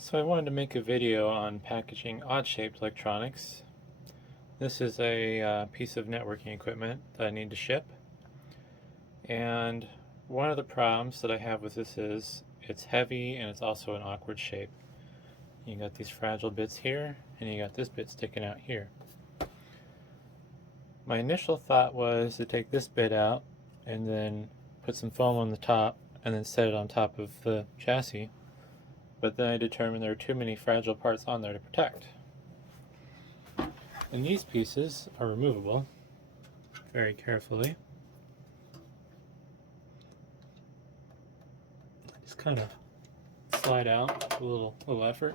So I wanted to make a video on packaging odd-shaped electronics. This is a piece of networking equipment that I need to ship. And one of the problems that I have with this is it's heavy and it's also an awkward shape. You got these fragile bits here and you got this bit sticking out here. My initial thought was to take this bit out and then put some foam on the top and then set it on top of the chassis. But then I determined there are too many fragile parts on there to protect. And these pieces are removable very carefully. Just kind of slide out with a little effort.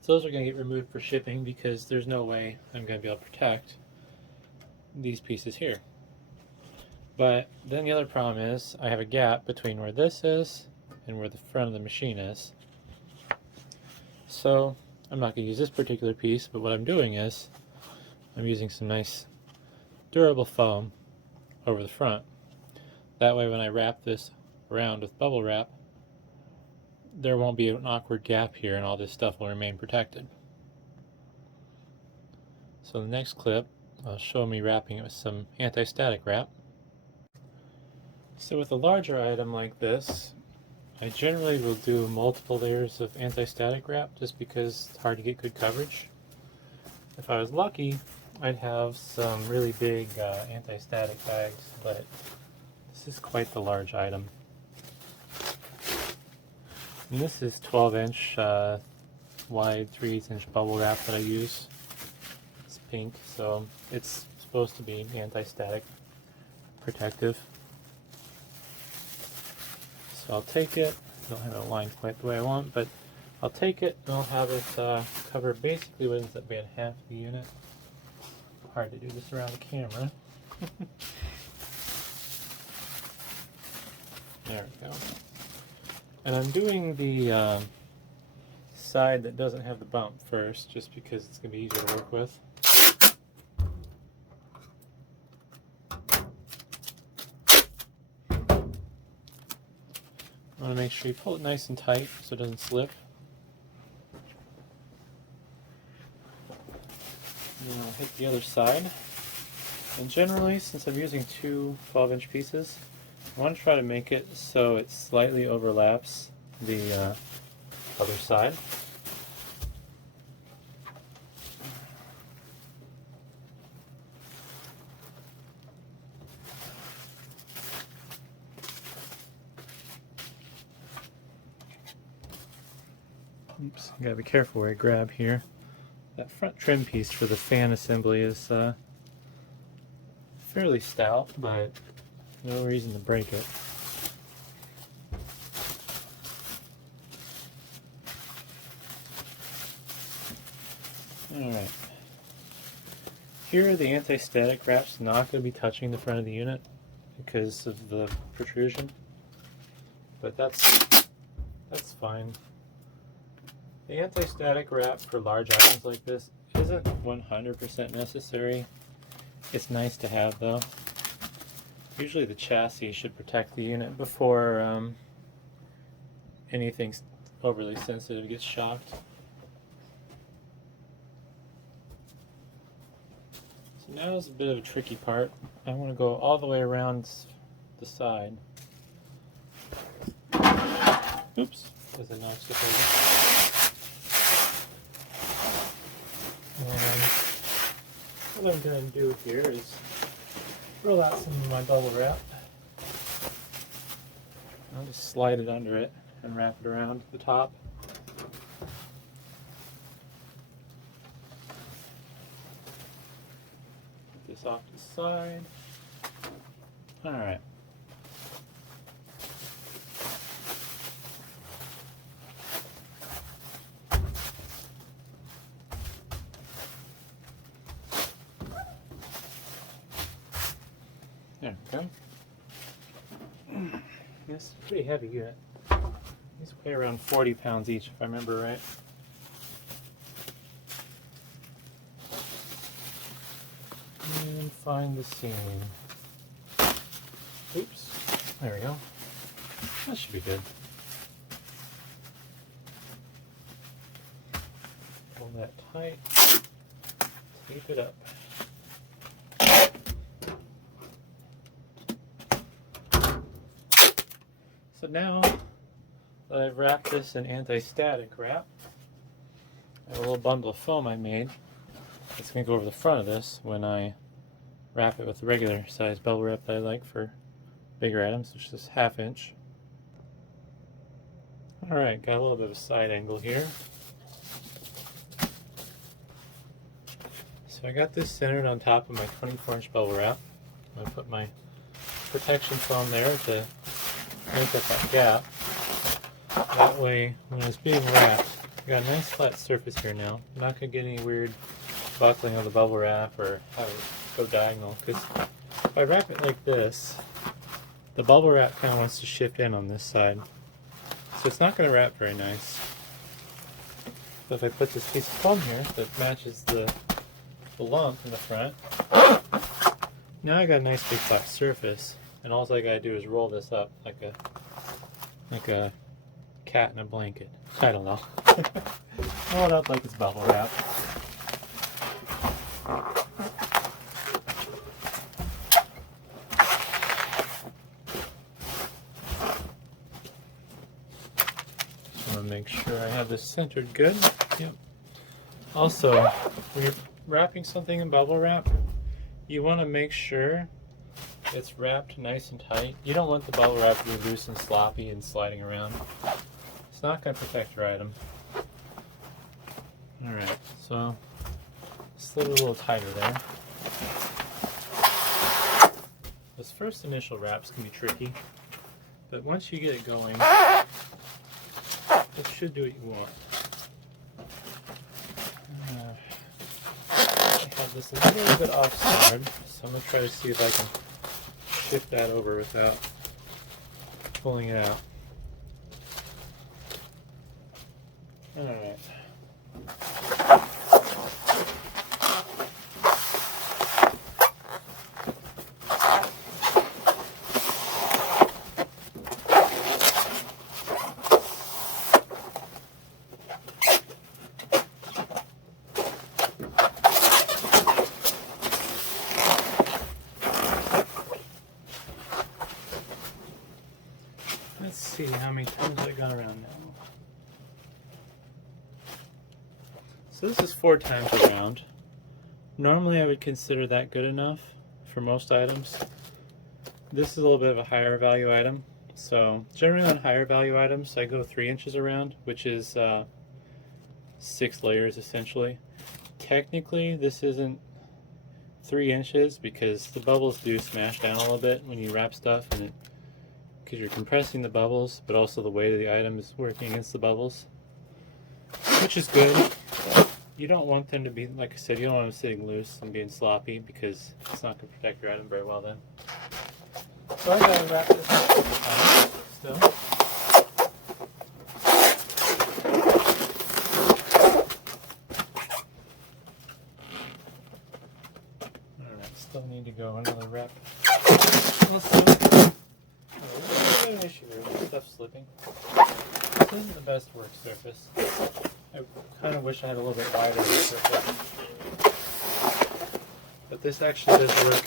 So those are going to get removed for shipping because there's no way I'm going to be able to protect these pieces here. But then the other problem is I have a gap between where this is and where the front of the machine is. So I'm not going to use this particular piece, but what I'm doing is I'm using some nice durable foam over the front. That way when I wrap this around with bubble wrap, there won't be an awkward gap here and all this stuff will remain protected. So the next clip will show me wrapping it with some anti-static wrap. So with a larger item like this, I generally will do multiple layers of anti-static wrap just because it's hard to get good coverage. If I was lucky, I'd have some really big anti-static bags, but this is quite the large item. And this is 12-inch wide 3/8-inch bubble wrap that I use. It's pink, so it's supposed to be anti-static protective. So I'll take it, I don't have it aligned quite the way I want, but I'll take it and I'll have it cover basically what ends up being half the unit. Hard to do this around the camera. There we go. And I'm doing the side that doesn't have the bump first, just because it's going to be easier to work with. I want to make sure you pull it nice and tight so it doesn't slip. And then I'll hit the other side. And generally, since I'm using two 12-inch pieces, I want to try to make it so it slightly overlaps the other side. Oops, I gotta be careful where I grab here. That front trim piece for the fan assembly is fairly stout, but no reason to break it. Alright. Here the anti-static wrap's not going to be touching the front of the unit because of the protrusion, but that's fine. The anti-static wrap for large items like this isn't 100% necessary. It's nice to have though. Usually the chassis should protect the unit before anything overly sensitive gets shocked. So now is a bit of a tricky part. I want to go all the way around the side. Oops, there's a notch to hold. And what I'm going to do here is roll out some of my bubble wrap. I'll just slide it under it and wrap it around the top. Get this off to the side. Alright. There we go. This is a pretty heavy unit. These weigh around 40 pounds each, if I remember right. And find the seam. Oops. There we go. That should be good. Hold that tight. Tape it up. So now that I've wrapped this in anti-static wrap, I have a little bundle of foam I made. It's going to go over the front of this when I wrap it with the regular size bubble wrap that I like for bigger items, which is 1/2 inch. Alright, got a little bit of a side angle here. So I got this centered on top of my 24-inch bubble wrap. I'm going to put my protection foam there to make up that gap. That way, when it's being wrapped, I got a nice flat surface here now. I'm not going to get any weird buckling of the bubble wrap or have it go diagonal, because if I wrap it like this, the bubble wrap kind of wants to shift in on this side. So it's not going to wrap very nice. But if I put this piece of foam here that matches the lump in the front, now I got a nice big flat surface, and all I gotta do is roll this up like a cat in a blanket. I don't know. Roll it up like it's bubble wrap. Just want to make sure I have this centered good. Yep. Also, when you're wrapping something in bubble wrap, you want to make sure it's wrapped nice and tight. You don't want the bubble wrap to be loose and sloppy and sliding around. It's not going to protect your item. Alright, so slid it a little tighter there. Those first initial wraps can be tricky, but once you get it going, it should do what you want. I have this a little bit offside, so I'm going to try to see if I can shift that over without pulling it out. Alright. Let's see how many times I got around now. So this is 4 times around. Normally I would consider that good enough for most items. This is a little bit of a higher value item. So generally on higher value items I go 3 inches around, which is 6 layers essentially. Technically this isn't 3 inches because the bubbles do smash down a little bit when you wrap stuff, and because you're compressing the bubbles, but also the weight of the item is working against the bubbles, which is good. You don't want them to be, like I said, you don't want them sitting loose and being sloppy because it's not going to protect your item very well then. So I gotta wrap this up still. Alright, still need to go another wrap. I've got an issue here with stuff slipping. This isn't the best work surface. I kind of wish I had a little bit wider surface. But this actually does work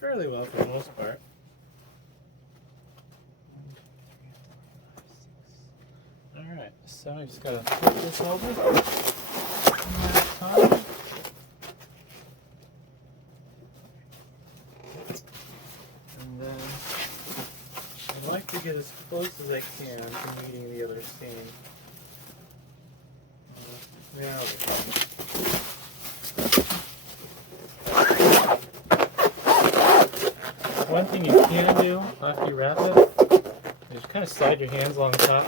fairly well for the most part. Alright, so I just gotta flip this over one last time. And then I'd like to get as close as I can to meeting the other seam. There we go. One thing you can do after you wrap it is kind of slide your hands along the top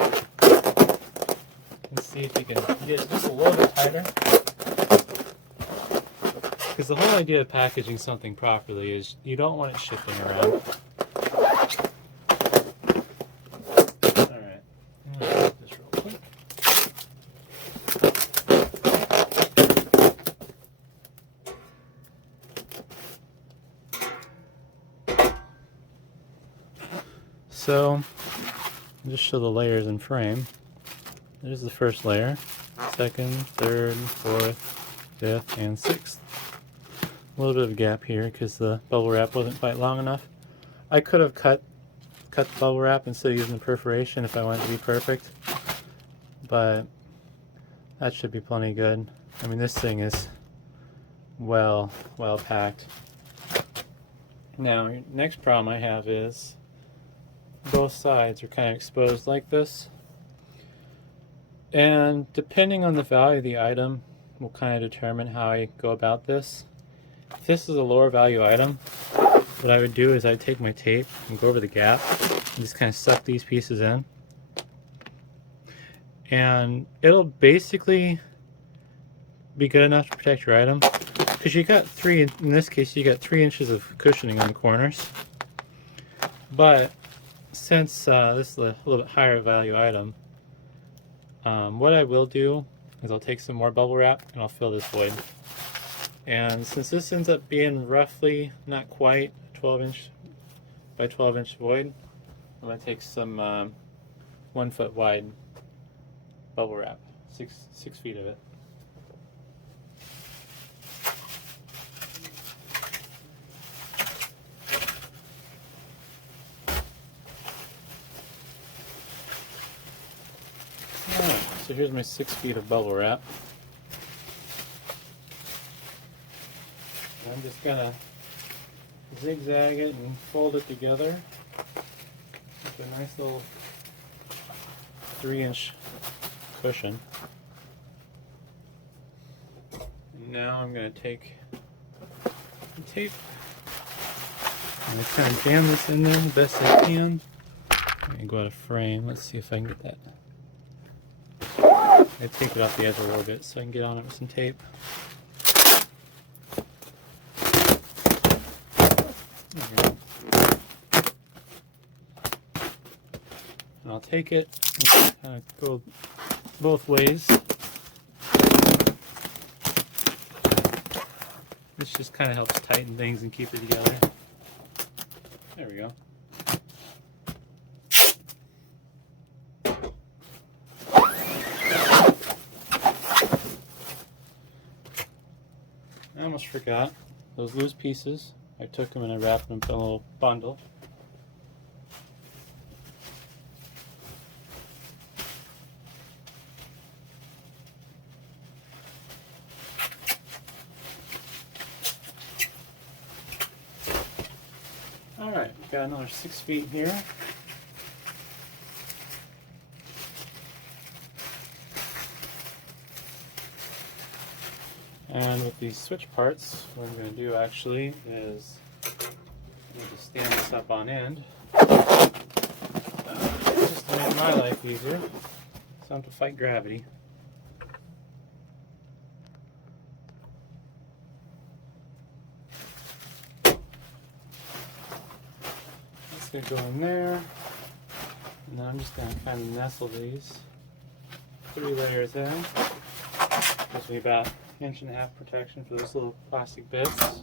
and see if you can get it just a little bit tighter. Because the whole idea of packaging something properly is you don't want it shifting around. Alright, just real quick. So, I'll just show the layers in frame. There's the first layer. second, third, fourth, fifth, and sixth. A little bit of a gap here because the bubble wrap wasn't quite long enough. I could have cut the bubble wrap instead of using the perforation if I wanted to be perfect, but that should be plenty good. I mean, this thing is well packed. Now, next problem I have is both sides are kind of exposed like this, and depending on the value of the item will kind of determine how I go about this. If this is a lower value item, what I would do is I'd take my tape and go over the gap and just kind of suck these pieces in, and it'll basically be good enough to protect your item, because you got in this case you got 3 inches of cushioning on the corners. But since this is a little bit higher value item, what I will do is I'll take some more bubble wrap and I'll fill this void. And since this ends up being roughly, not quite, 12-inch by 12-inch void, I'm going to take some 1 foot wide bubble wrap, 6 feet of it. Alright, so here's my 6 feet of bubble wrap. I'm just gonna zigzag it and fold it together with a nice little 3-inch cushion. And now I'm going to take the tape and kind of jam this in there the best I can. I'm going to go out of frame. Let's see if I can get that. I take it off the edge a little bit so I can get on it with some tape. And I'll take it and kind of go both ways. This just kind of helps tighten things and keep it together. There we go. I almost forgot those loose pieces. I took them and I wrapped them in a little bundle. Alright, we've got another 6 feet here. And with these switch parts, what I'm going to do actually is I'm going to stand this up on end just to make my life easier, so I don't have to fight gravity. That's going to go in there, and then I'm just going to kind of nestle these 3 layers in. Gives me about 1.5 inch protection for those little plastic bits.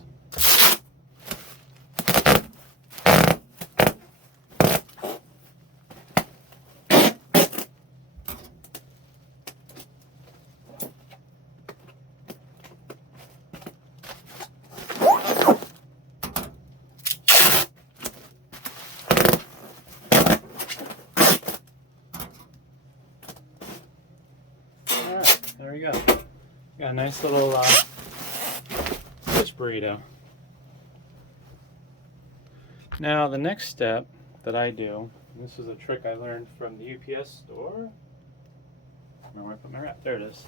Alright, there we go. Got a nice little switch burrito. Now the next step that I do, and this is a trick I learned from the UPS store. I don't know where I put my wrap. There it is.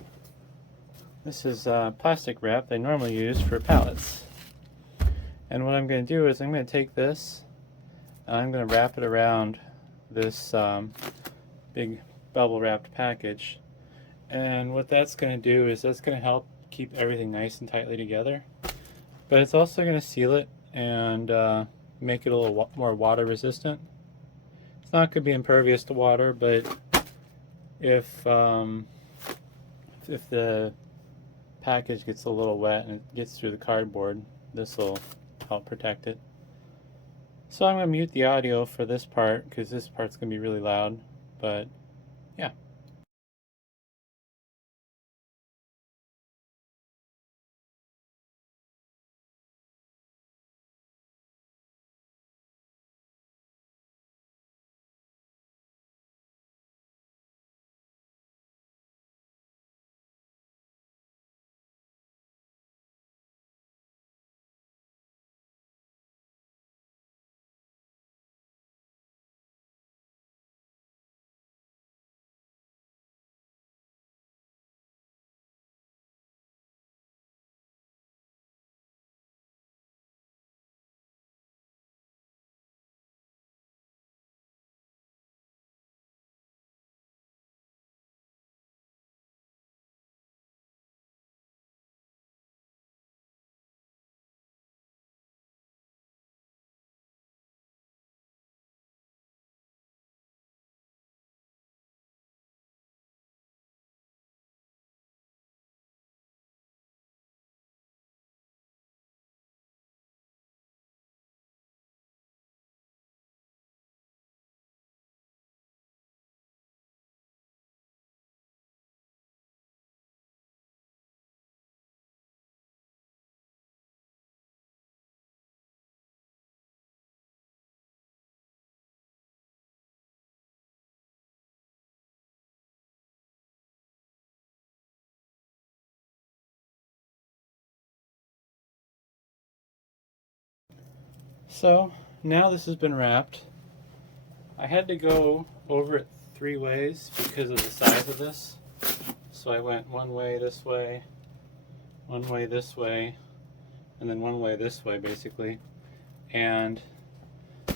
This is plastic wrap they normally use for pallets. And what I'm going to do is I'm going to take this and I'm going to wrap it around this big bubble wrapped package. And what that's going to do is that's going to help keep everything nice and tightly together. But it's also going to seal it and make it a little more water resistant. It's not going to be impervious to water, but if the package gets a little wet and it gets through the cardboard, this will help protect it. So I'm going to mute the audio for this part because this part's going to be really loud, but yeah. So now this has been wrapped. I had to go over it 3 ways because of the size of this. So I went one way this way, one way this way, and then one way this way basically. And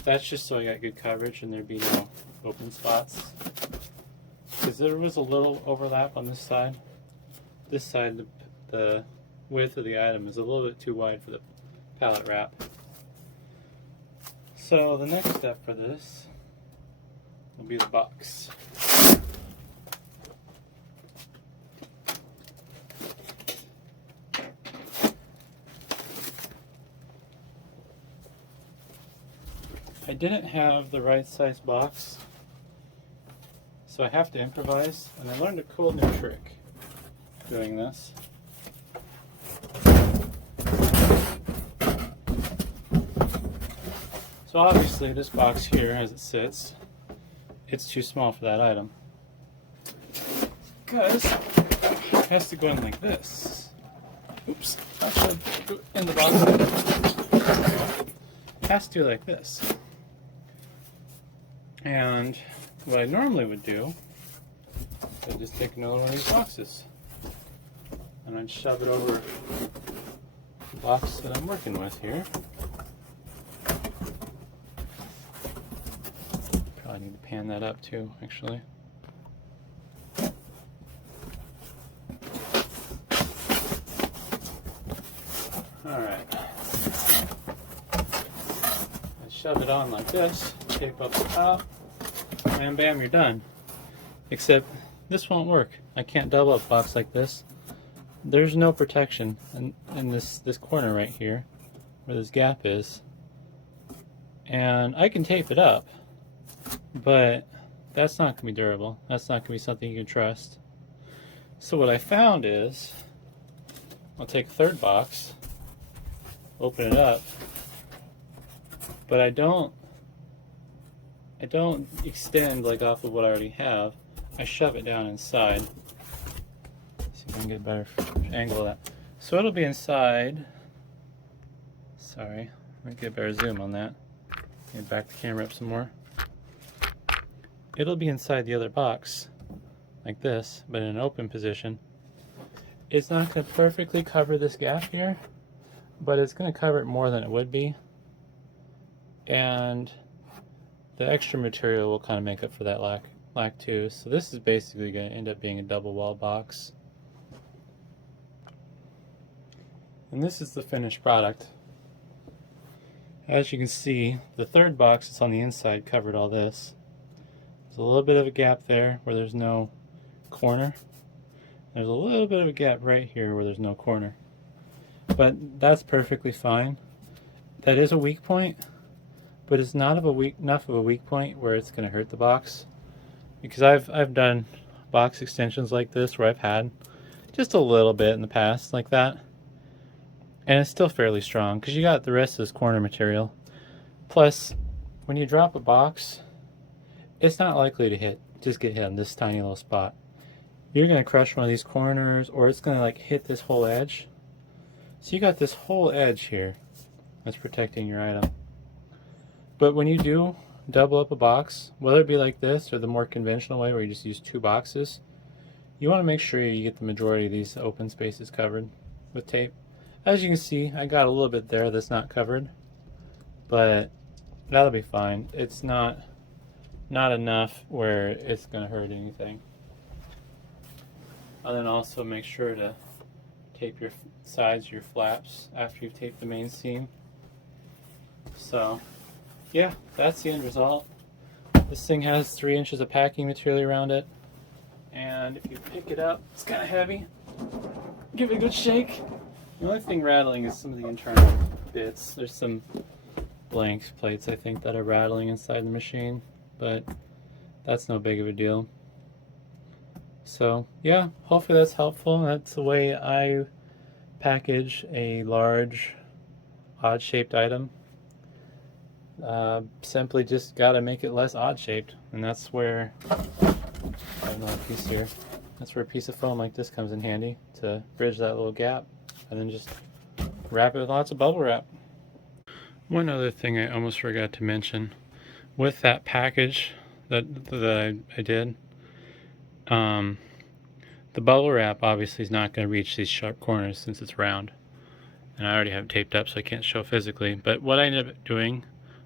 that's just so I got good coverage and there'd be no open spots. Because there was a little overlap on this side. This side, the width of the item is a little bit too wide for the pallet wrap. So the next step for this will be the box. I didn't have the right size box, so I have to improvise, and I learned a cool new trick doing this. So obviously this box here, as it sits, it's too small for that item. Because it has to go in like this. Oops, that should go in the box. It has to do like this. And what I normally would do is just take another one of these boxes and I'd shove it over the box that I'm working with here. Probably need to pan that up too, actually. Alright. Shove it on like this, tape up the top, and bam, you're done. Except this won't work. I can't double up a box like this. There's no protection in this corner right here where this gap is. And I can tape it up, but that's not going to be durable. That's not going to be something you can trust. So what I found is, I'll take a third box, open it up, but I don't extend like off of what I already have. I shove it down inside. See if I can get a better angle of that. So it'll be inside. Sorry, let me get a better zoom on that. Get back the camera up some more. It'll be inside the other box, like this, but in an open position. It's not going to perfectly cover this gap here, but it's going to cover it more than it would be. And the extra material will kind of make up for that lack too. So this is basically going to end up being a double wall box. And this is the finished product. As you can see, the third box that's on the inside covered all this. There's a little bit of a gap there where there's no corner. There's a little bit of a gap right here where there's no corner. But that's perfectly fine. That is a weak point, but it's not enough of a weak point where it's going to hurt the box. Because I've done box extensions like this where I've had just a little bit in the past like that, and it's still fairly strong because you got the rest of this corner material. Plus, when you drop a box, it's not likely to just get hit on this tiny little spot. You're going to crush one of these corners, or it's going to like hit this whole edge. So you got this whole edge here that's protecting your item. But when you do double up a box, whether it be like this or the more conventional way where you just use 2 boxes, you want to make sure you get the majority of these open spaces covered with tape. As you can see, I got a little bit there that's not covered, but that'll be fine. It's not enough where it's going to hurt anything. And then also make sure to tape your sides, your flaps, after you've taped the main seam. So yeah, that's the end result. This thing has 3 inches of packing material around it, and if you pick it up, it's kind of heavy. Give it a good shake. The only thing rattling is some of the internal bits. There's some blank plates, I think, that are rattling inside the machine, but that's no big of a deal. So yeah, hopefully that's helpful. That's the way I package a large, odd-shaped item. Simply just got to make it less odd-shaped, and that's where I have another piece here. That's where a piece of foam like this comes in handy to bridge that little gap, and then just wrap it with lots of bubble wrap. One other thing I almost forgot to mention, with that package that I did, the bubble wrap obviously is not going to reach these sharp corners since it's round. And I already have it taped up so I can't show physically. But what I ended up doing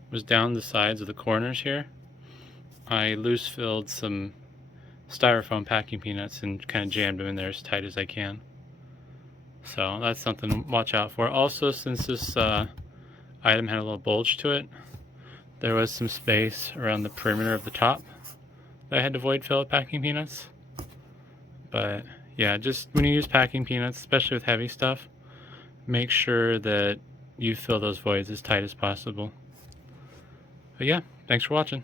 was down the sides of the corners here, I loose filled some styrofoam packing peanuts and kind of jammed them in there as tight as I can. So that's something to watch out for. Also, since this item had a little bulge to it, there was some space around the perimeter of the top that I had to void fill with packing peanuts. But yeah, just when you use packing peanuts, especially with heavy stuff, make sure that you fill those voids as tight as possible. But yeah, thanks for watching.